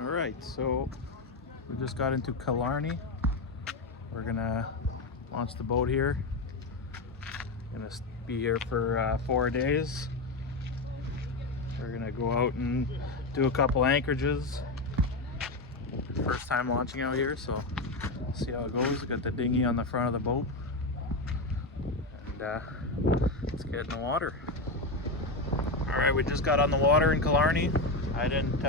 All right, so we just got into Killarney. We're gonna launch the boat here. Gonna be here for 4 days. We're gonna go out and do a couple anchorages. First time launching out here, so see how it goes. Got the dinghy on the front of the boat, and let's get in the water. All right, we just got on the water in Killarney. I didn't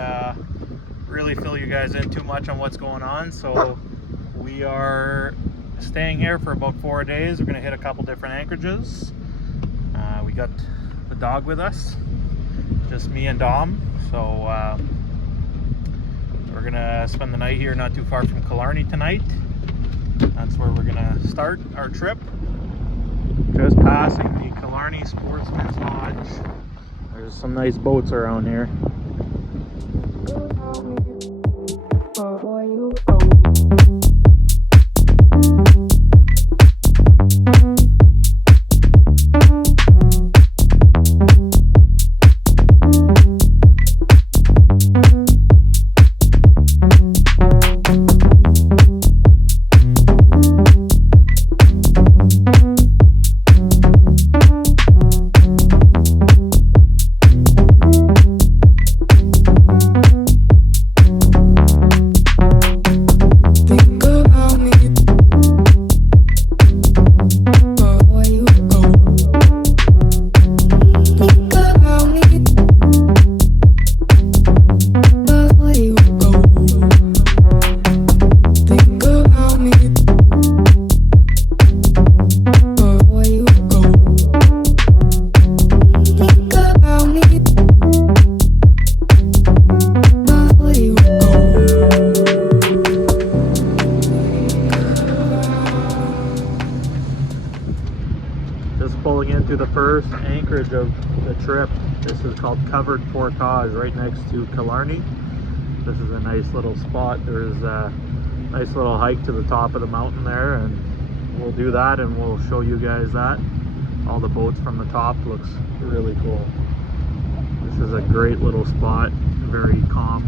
really fill you guys in too much on what's going on, so we are staying here for about 4 days. We're gonna hit a couple different anchorages. We got the dog with us, just me and Dom, so we're gonna spend the night here not too far from Killarney tonight. That's where we're gonna start our trip. Just passing the Killarney Sportsman's Lodge. There's some nice boats around here. Pulling into the first anchorage of the trip. This is called Covered Portage, right next to Killarney. This is a nice little spot. There's a nice little hike to the top of the mountain there, and we'll do that and we'll show you guys that. All the boats from the top. Looks really cool. This is a great little spot, very calm.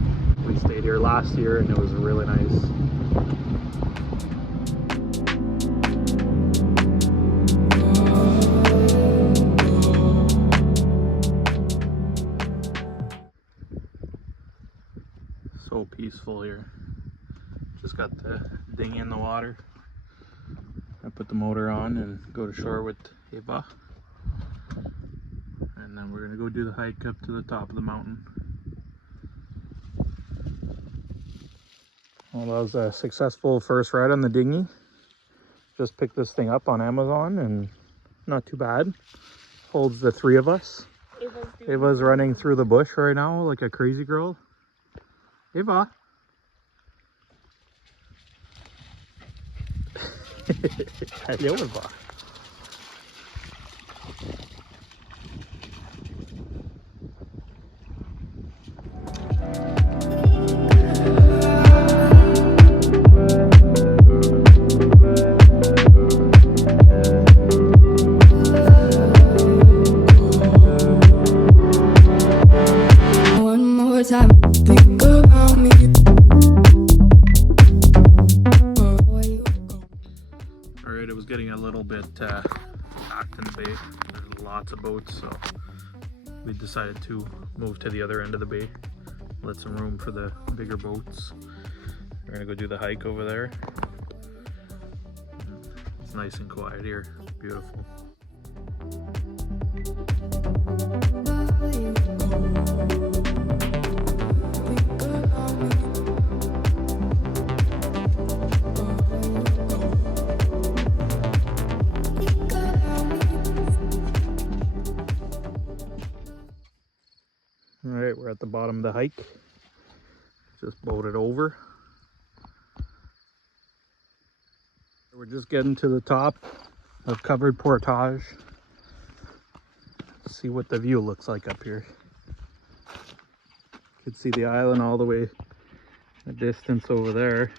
We stayed here last year and it was really nice. So peaceful here. Just got the dinghy in the water. I put the motor on and go to shore with Eva. And then we're gonna go do the hike up to the top of the mountain. Well, that was a successful first ride on the dinghy. Just picked this thing up on Amazon and not too bad. Holds the three of us. Eva's running through the bush right now like a crazy girl. Eva. Hello, Eva. One more time, think about me. Alright, it was getting a little bit packed in the bay. There's lots of boats, so we decided to move to the other end of the bay. Let some room for the bigger boats. We're gonna go do the hike over there. It's nice and quiet here. Beautiful. Alright, we're at the bottom of the hike. Just boated over. We're just getting to the top of Covered Portage. See what the view looks like up here. You can see the island all the way a distance over there.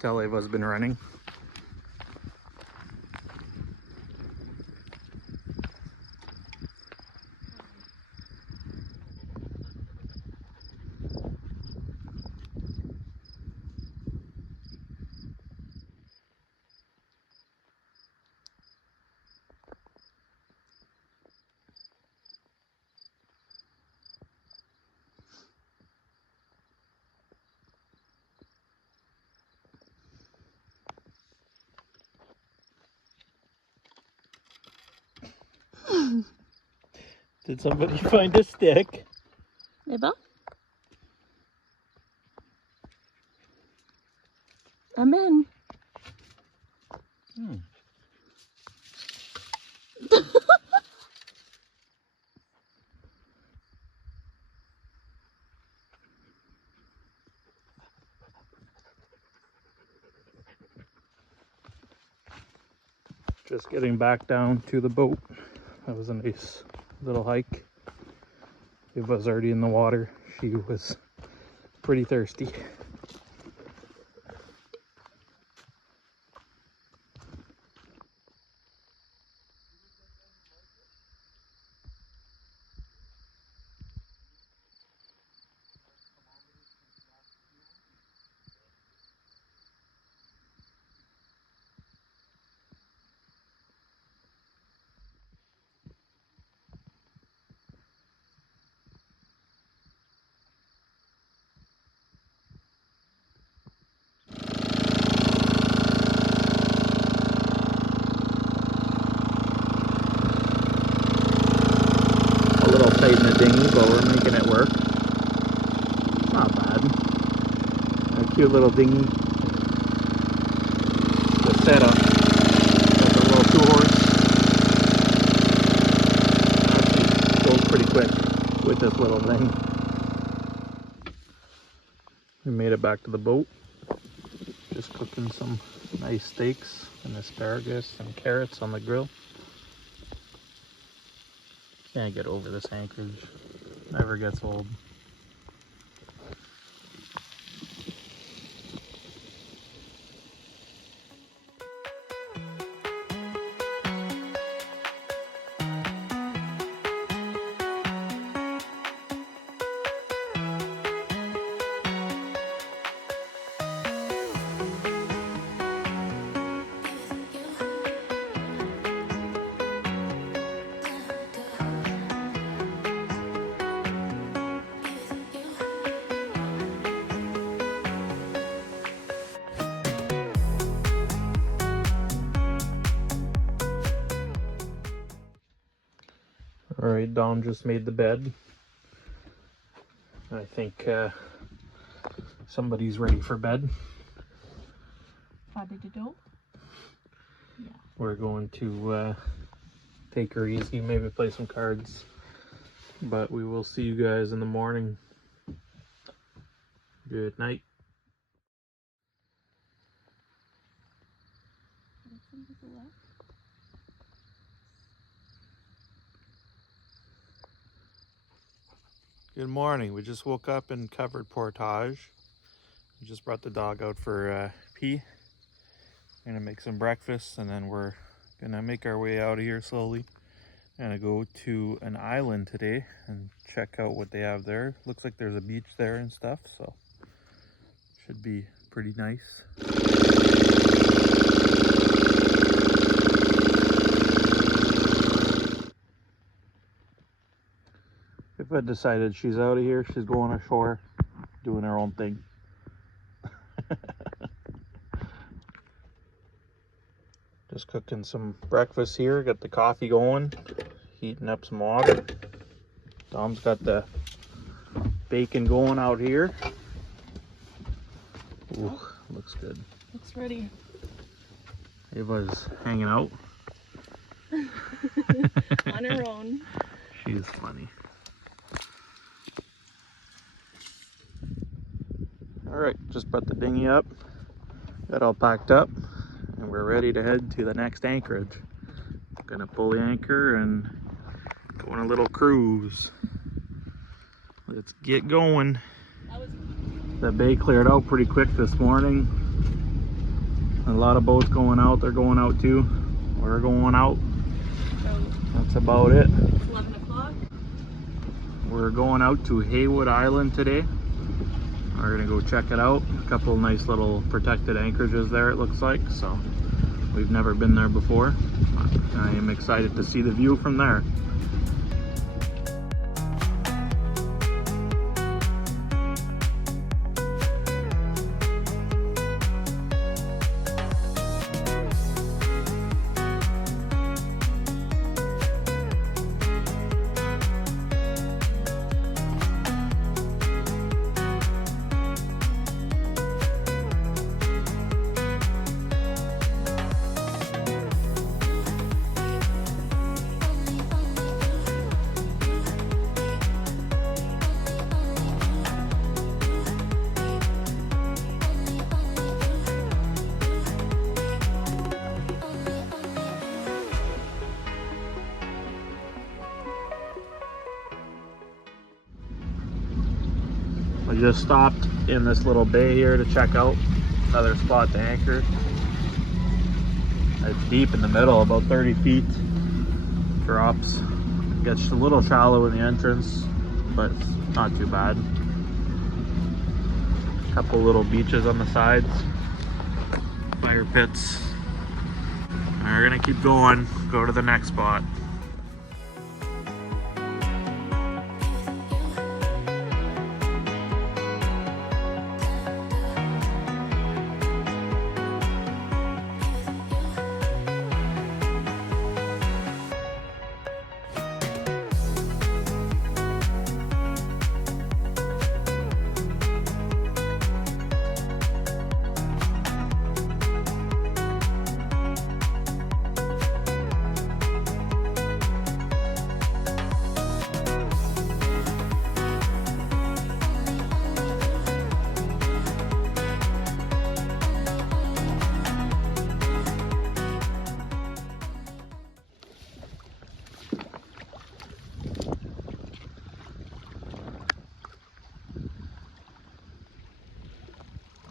Tell Eva's been running. Did somebody find a stick? Diba? Amen. Just getting back down to the boat. That was a nice little hike. It was already in the water. She was pretty thirsty. A little tight in the dinghy, but we're making it work. Not bad. A cute little dinghy. The setup. Got the little 2-horse. Actually goes pretty quick with this little thing. We made it back to the boat. Just cooking some nice steaks and asparagus and carrots on the grill. Can't get over this anchorage. Never gets old. Alright, Dom just made the bed. I think somebody's ready for bed. We're going to take her easy, maybe play some cards. But we will see you guys in the morning. Good night. Good morning. We just woke up and covered portage. We just brought the dog out for pee. We're gonna make some breakfast and then we're gonna make our way out of here slowly. Gonna go to an island today and check out what they have there. Looks like there's a beach there and stuff, so should be pretty nice. If I decided she's out of here, she's going ashore, doing her own thing. Just cooking some breakfast here, got the coffee going, heating up some water. Dom's got the bacon going out here. Ooh, looks good. Looks ready. Ava's hanging out. On her own. She's funny. Alright, just brought the dinghy up, got all packed up, and we're ready to head to the next anchorage. Gonna pull the anchor and go on a little cruise. Let's get going. The bay cleared out pretty quick this morning. A lot of boats going out, they're going out too. We're going out. That's about it. 11 o'clock. We're going out to Haywood Island today. We're gonna go check it out. A couple of nice little protected anchorages there, it looks like. So we've never been there before. I am excited to see the view from there. We just stopped in this little bay here to check out another spot to anchor. It's deep in the middle, about 30 feet. Drops. Gets a little shallow in the entrance, but not too bad. Couple little beaches on the sides. Fire pits. And we're gonna keep going, go to the next spot.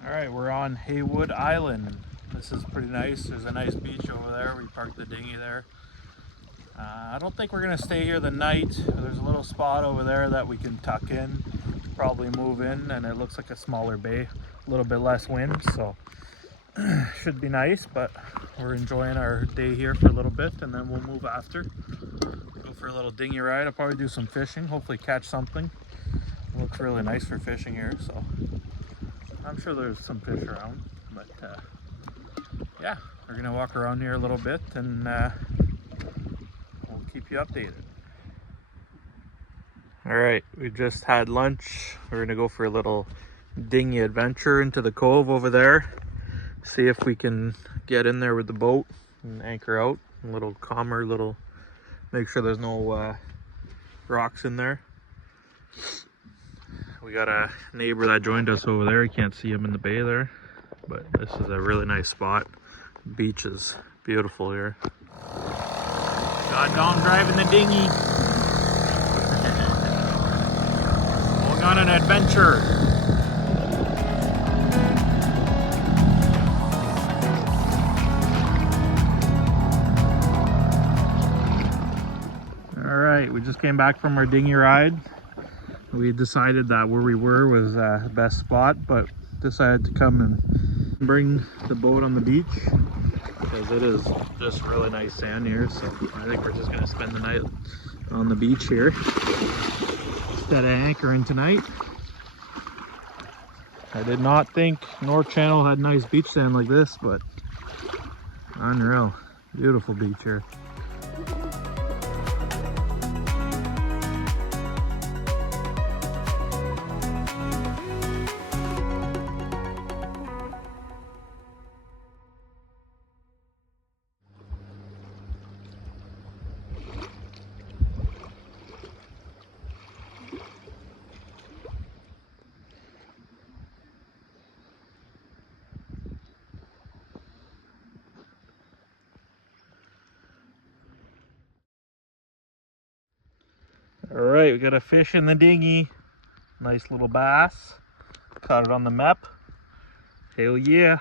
Alright, we're on Haywood Island. This is pretty nice. There's a nice beach over there. We parked the dinghy there. I don't think we're going to stay here the night. There's a little spot over there that we can tuck in, probably move in, and it looks like a smaller bay, a little bit less wind, so should be nice. But we're enjoying our day here for a little bit, and then we'll move after. Go for a little dinghy ride. I'll probably do some fishing, hopefully catch something. It looks really nice for fishing here, so I'm sure there's some fish around. But yeah, we're gonna walk around here a little bit, and we'll keep you updated. All right, we just had lunch. We're gonna go for a little dinghy adventure into the cove over there. See if we can get in there with the boat and anchor out. A little calmer, make sure there's no rocks in there. We got a neighbor that joined us over there. You can't see him in the bay there, but this is a really nice spot. Beach is beautiful here. Got Dom driving the dinghy. Going on an adventure. All right, we just came back from our dinghy ride. We decided that where we were was the best spot, but decided to come and bring the boat on the beach because it is just really nice sand here. So I think we're just going to spend the night on the beach here instead of anchoring tonight. I did not think North Channel had nice beach sand like this, but unreal. Beautiful beach here. All right, we got a fish in the dinghy. Nice little bass. Caught it on the map. Hell yeah.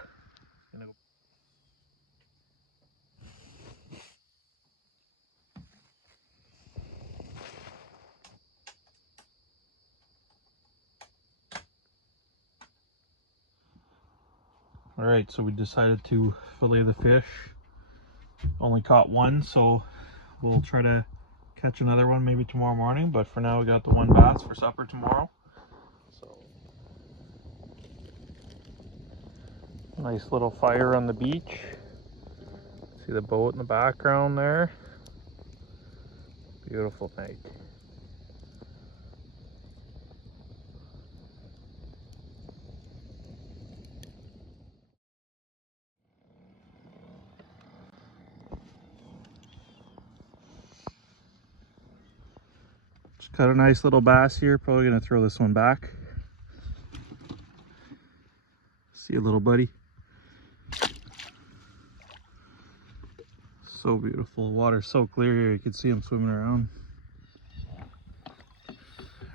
All right, so we decided to fillet the fish. Only caught one, so we'll try to catch another one maybe tomorrow morning, but for now we got the one bass for supper tomorrow. So nice little fire on the beach. See the boat in the background there. Beautiful night. Just caught a nice little bass here. Probably gonna throw this one back. See you, little buddy. So beautiful. Water's so clear here. You can see him swimming around.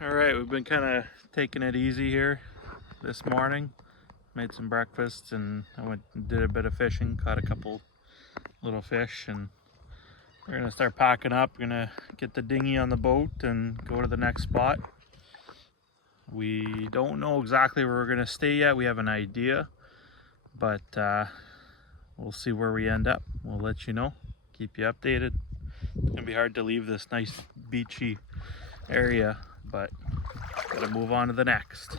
All right, we've been kind of taking it easy here this morning. Made some breakfast and I went and did a bit of fishing, caught a couple little fish, and we're gonna start packing up. We're gonna get the dinghy on the boat and go to the next spot. We don't know exactly where we're gonna stay yet. We have an idea, but we'll see where we end up. We'll let you know, keep you updated. It's gonna be hard to leave this nice beachy area, but gotta move on to the next.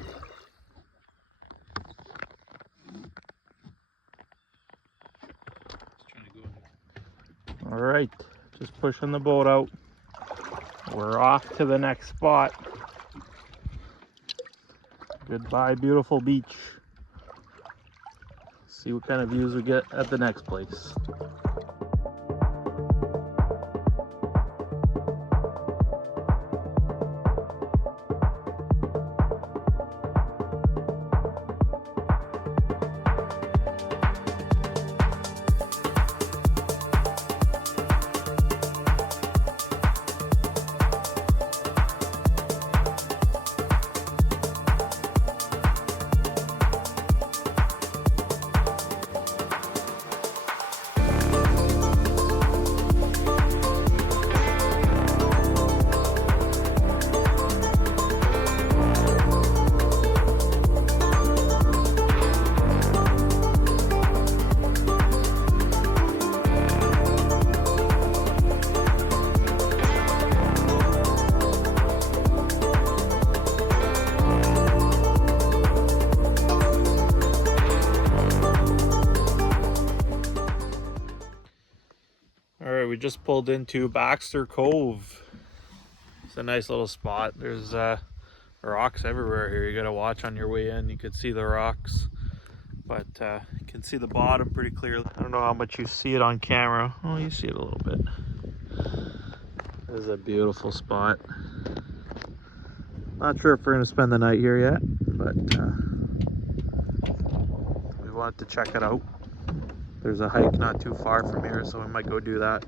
All right, just pushing the boat out. We're off to the next spot. Goodbye, beautiful beach. See what kind of views we get at the next place. We just pulled into Baxter Cove. It's a nice little spot. There's rocks everywhere here. You gotta watch on your way in. You can see the rocks, but you can see the bottom pretty clearly. I don't know how much you see it on camera. Oh, you see it a little bit. This is a beautiful spot. Not sure if we're gonna spend the night here yet, but we wanted to check it out. There's a hike not too far from here, so we might go do that.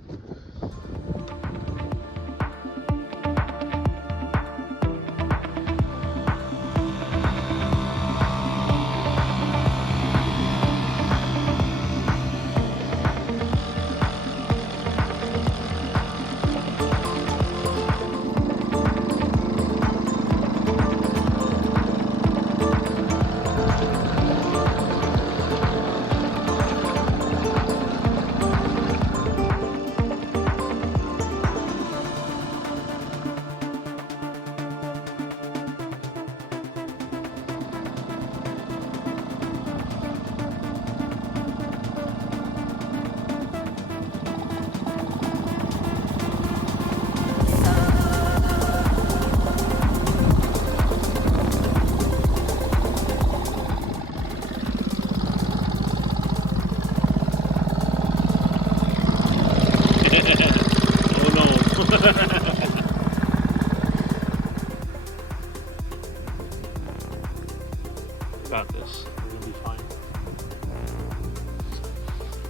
Got this. We're gonna be fine.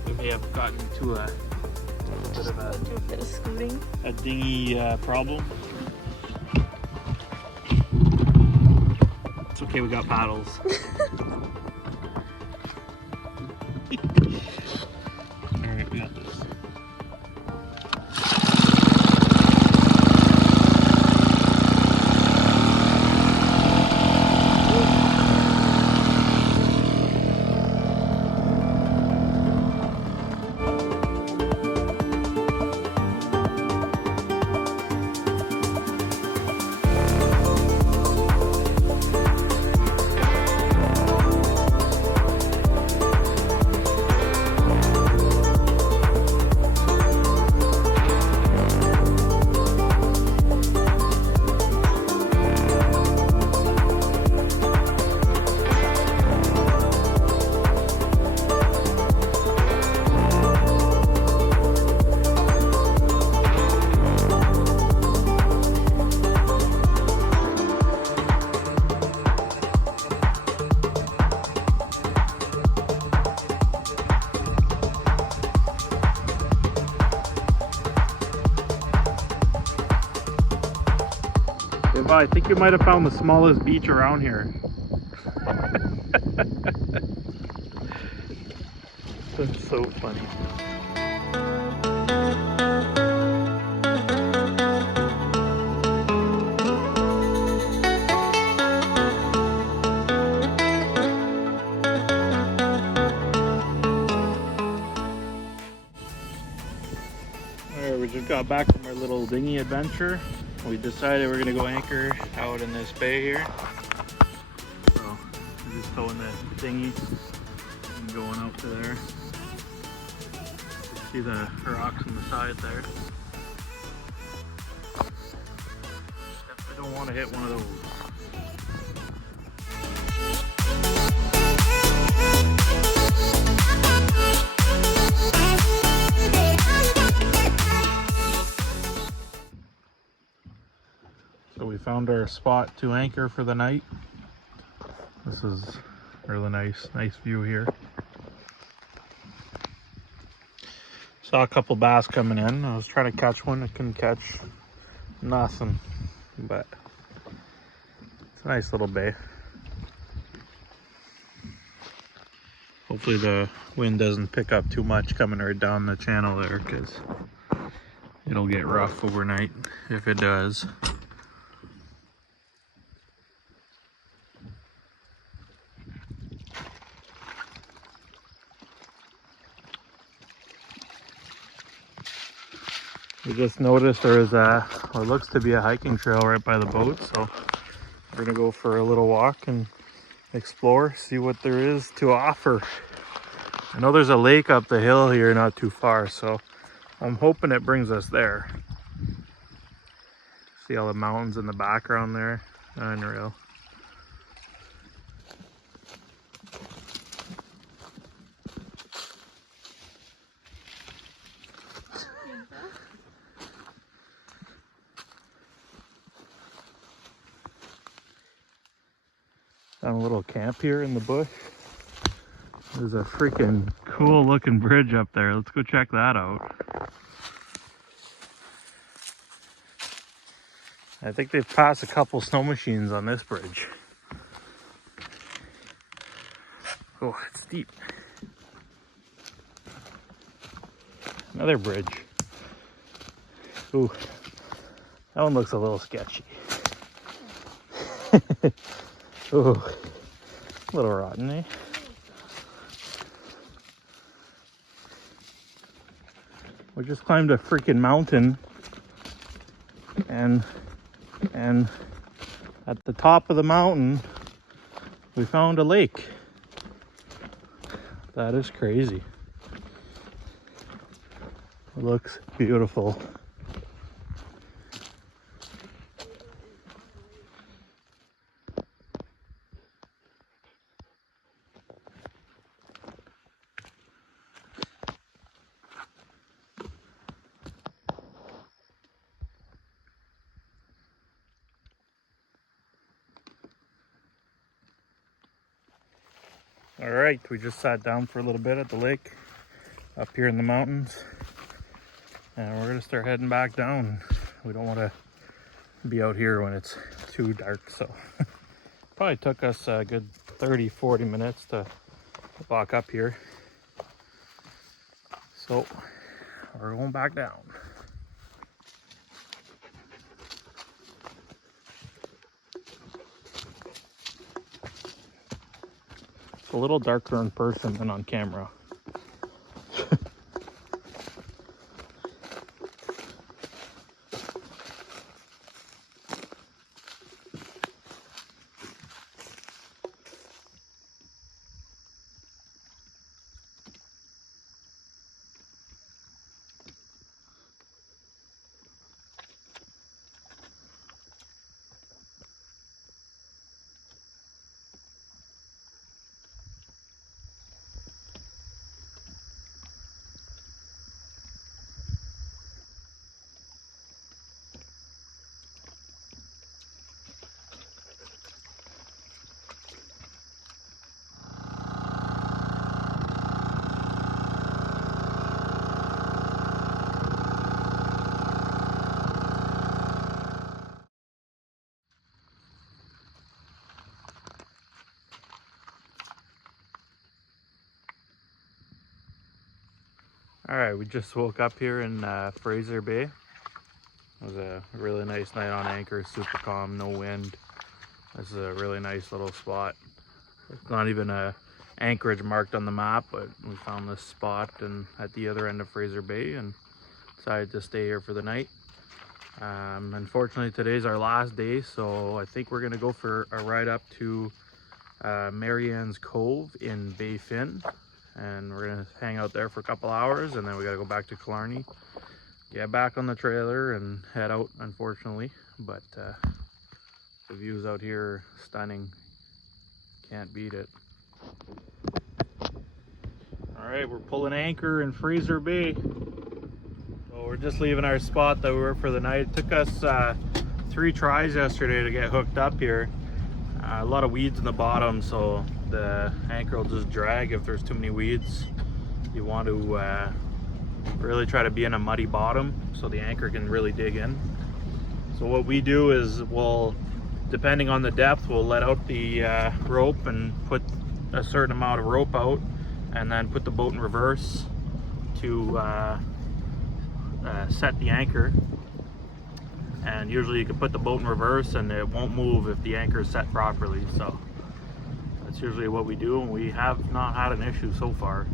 We may have gotten to a bit of scooting. A dinghy problem. It's okay, we got paddles. Alright, we got this. Well, I think you might have found the smallest beach around here. That's so funny. Alright, we just got back from our little dinghy adventure. We decided we're gonna go anchor out in this bay here. So we're just towing the dinghy and going out to there. You see the rocks on the side there. Definitely don't want to hit one of those. So we found our spot to anchor for the night. This is really nice view here. Saw a couple bass coming in. I was trying to catch one. I couldn't catch nothing, but it's a nice little bay. Hopefully the wind doesn't pick up too much coming right down the channel there, because it'll get rough overnight if it does. We just noticed there is what looks to be a hiking trail right by the boat, so we're gonna go for a little walk and explore, see what there is to offer. I know there's a lake up the hill here not too far, so I'm hoping it brings us there. See all the mountains in the background there? Unreal. Found a little camp here in the bush. There's a freaking cool looking bridge up there. Let's go check that out. I think they've passed a couple snow machines on this bridge. Oh, it's deep. Another bridge. Ooh, that one looks a little sketchy. Ooh, a little rotten, eh? We just climbed a freaking mountain, and at the top of the mountain we found a lake. That is crazy. It looks beautiful. All right, we just sat down for a little bit at the lake up here in the mountains, and we're gonna start heading back down. We don't want to be out here when it's too dark, so probably took us a good 30-40 minutes to walk up here. So we're going back down. It's a little darker in person than on camera. All right, we just woke up here in Fraser Bay. It was a really nice night on anchor, super calm, no wind. This is a really nice little spot. It's not even a anchorage marked on the map, but we found this spot and at the other end of Fraser Bay and decided to stay here for the night. Unfortunately, today's our last day, so I think we're gonna go for a ride up to Marianne's Cove in Bay Fin, and we're gonna hang out there for a couple hours, and then we gotta go back to Killarney, get back on the trailer and head out, unfortunately. But the views out here are stunning, can't beat it. All right, we're pulling anchor in Fraser Bay. So we're just leaving our spot that we were for the night. It took us 3 tries yesterday to get hooked up here. A lot of weeds in the bottom, so the anchor will just drag if there's too many weeds. You want to really try to be in a muddy bottom so the anchor can really dig in. So what we do is we'll, depending on the depth, we'll let out the rope and put a certain amount of rope out, and then put the boat in reverse to set the anchor. And usually you can put the boat in reverse and it won't move if the anchor is set properly. So that's usually what we do, and we have not had an issue so far.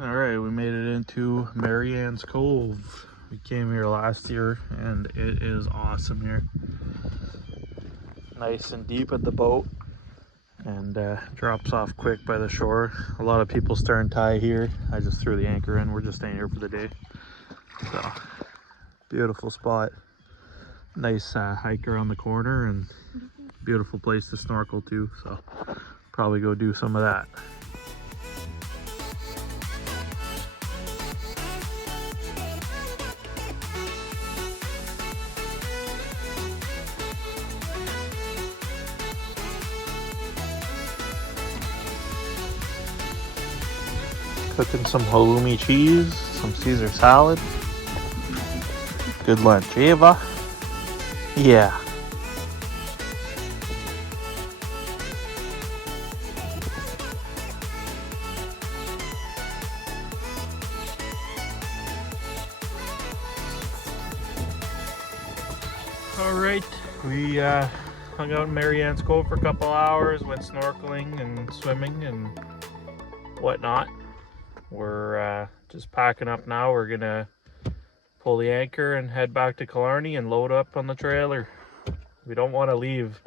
Alright, we made it into Marianne's Cove. We came here last year and it is awesome here. Nice and deep at the boat, and drops off quick by the shore. A lot of people stern tie here. I just threw the anchor in. We're just staying here for the day. So, beautiful spot. Nice hike around the corner, and beautiful place to snorkel too. So, probably go do some of that. Cooking some halloumi cheese, some Caesar salad. Good lunch, Ava. Yeah. All right, we hung out in Marianne's Cove for a couple hours, went snorkeling and swimming and whatnot. We're just packing up now. We're gonna pull the anchor and head back to Killarney and load up on the trailer. We don't want to leave.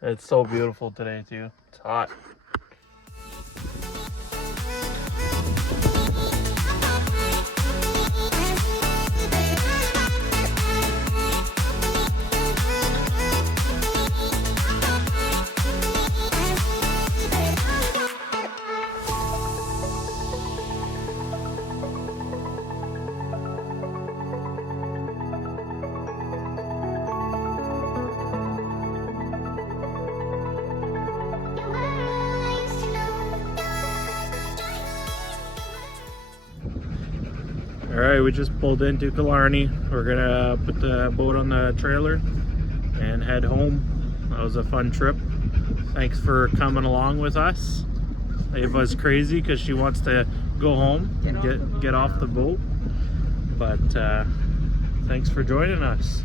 It's so beautiful today too. It's hot. All right, we just pulled into Killarney. We're gonna put the boat on the trailer and head home. That was a fun trip. Thanks for coming along with us. Ava's crazy because she wants to go home and get off the boat. But thanks for joining us.